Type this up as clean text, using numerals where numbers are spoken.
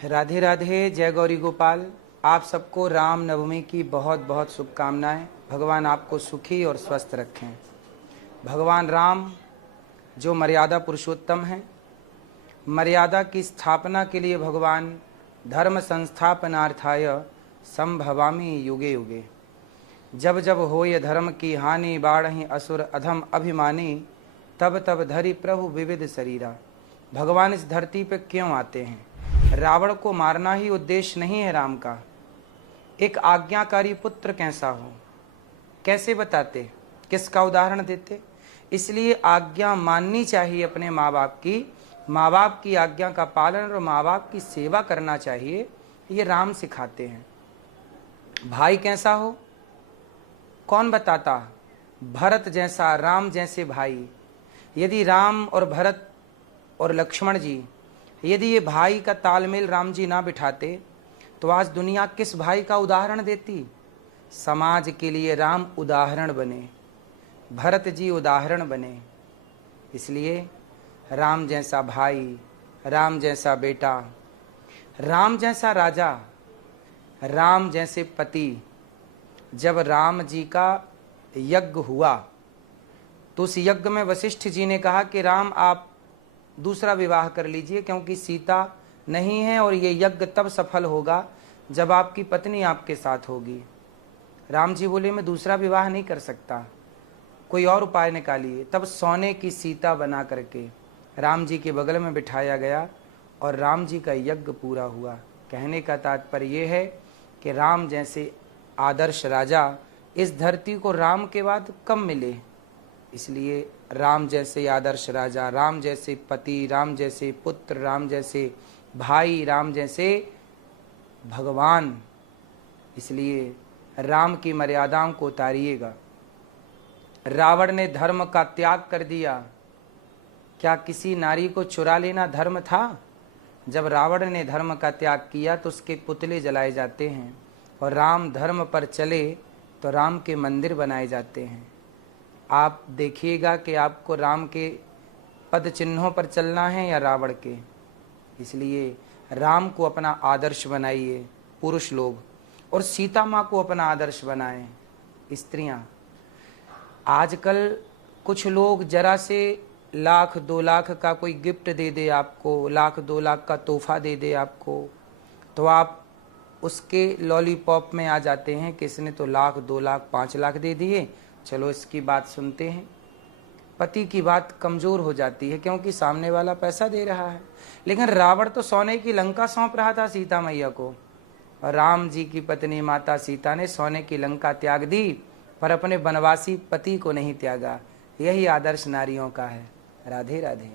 राधे राधे। जय गौरी गोपाल। आप सबको राम नवमी की बहुत बहुत शुभकामनाएं। भगवान आपको सुखी और स्वस्थ रखें। भगवान राम जो मर्यादा पुरुषोत्तम हैं, मर्यादा की स्थापना के लिए भगवान धर्म संस्थापनार्थाय संभवामि युगे युगे। जब जब होय धर्म की हानि, बाढ़हि असुर अधम अभिमानी, तब तब धरि प्रभु विविध शरीरा। भगवान इस धरती पे क्यों आते हैं? रावण को मारना ही उद्देश्य नहीं है राम का। एक आज्ञाकारी पुत्र कैसा हो, कैसे बताते, किसका उदाहरण देते? इसलिए आज्ञा माननी चाहिए अपने माँ बाप की, माँ बाप की आज्ञा का पालन और माँ बाप की सेवा करना चाहिए, ये राम सिखाते हैं। भाई कैसा हो, कौन बताता? भरत जैसा, राम जैसे भाई। यदि राम और भरत और लक्ष्मण जी, यदि ये भाई का तालमेल राम जी ना बिठाते तो आज दुनिया किस भाई का उदाहरण देती? समाज के लिए राम उदाहरण बने, भरत जी उदाहरण बने। इसलिए राम जैसा भाई, राम जैसा बेटा, राम जैसा राजा, राम जैसे पति। जब राम जी का यज्ञ हुआ तो उस यज्ञ में वशिष्ठ जी ने कहा कि राम आप दूसरा विवाह कर लीजिए, क्योंकि सीता नहीं है और ये यज्ञ तब सफल होगा जब आपकी पत्नी आपके साथ होगी। राम जी बोले मैं दूसरा विवाह नहीं कर सकता, कोई और उपाय निकालिए। तब सोने की सीता बना करके राम जी के बगल में बिठाया गया और राम जी का यज्ञ पूरा हुआ। कहने का तात्पर्य यह है कि राम जैसे आदर्श राजा इस धरती को राम के बाद कम मिले। इसलिए राम जैसे आदर्श राजा, राम जैसे पति, राम जैसे पुत्र, राम जैसे भाई, राम जैसे भगवान। इसलिए राम की मर्यादाओं को उतारिएगा। रावण ने धर्म का त्याग कर दिया। क्या किसी नारी को चुरा लेना धर्म था? जब रावण ने धर्म का त्याग किया तो उसके पुतले जलाए जाते हैं, और राम धर्म पर चले तो राम के मंदिर बनाए जाते हैं। आप देखिएगा कि आपको राम के पद चिन्हों पर चलना है या रावण के। इसलिए राम को अपना आदर्श बनाइए पुरुष लोग, और सीता माँ को अपना आदर्श बनाएं स्त्रियां। आजकल कुछ लोग जरा से लाख 2 लाख का कोई गिफ्ट दे दे आपको, लाख 2 लाख का तोहफा दे दे आपको, तो आप उसके लॉलीपॉप में आ जाते हैं कि इसने तो लाख 2 लाख 5 लाख दे दिए, चलो इसकी बात सुनते हैं। पति की बात कमजोर हो जाती है क्योंकि सामने वाला पैसा दे रहा है। लेकिन रावण तो सोने की लंका सौंप रहा था सीता मैया को, और राम जी की पत्नी माता सीता ने सोने की लंका त्याग दी पर अपने वनवासी पति को नहीं त्यागा। यही आदर्श नारियों का है। राधे राधे।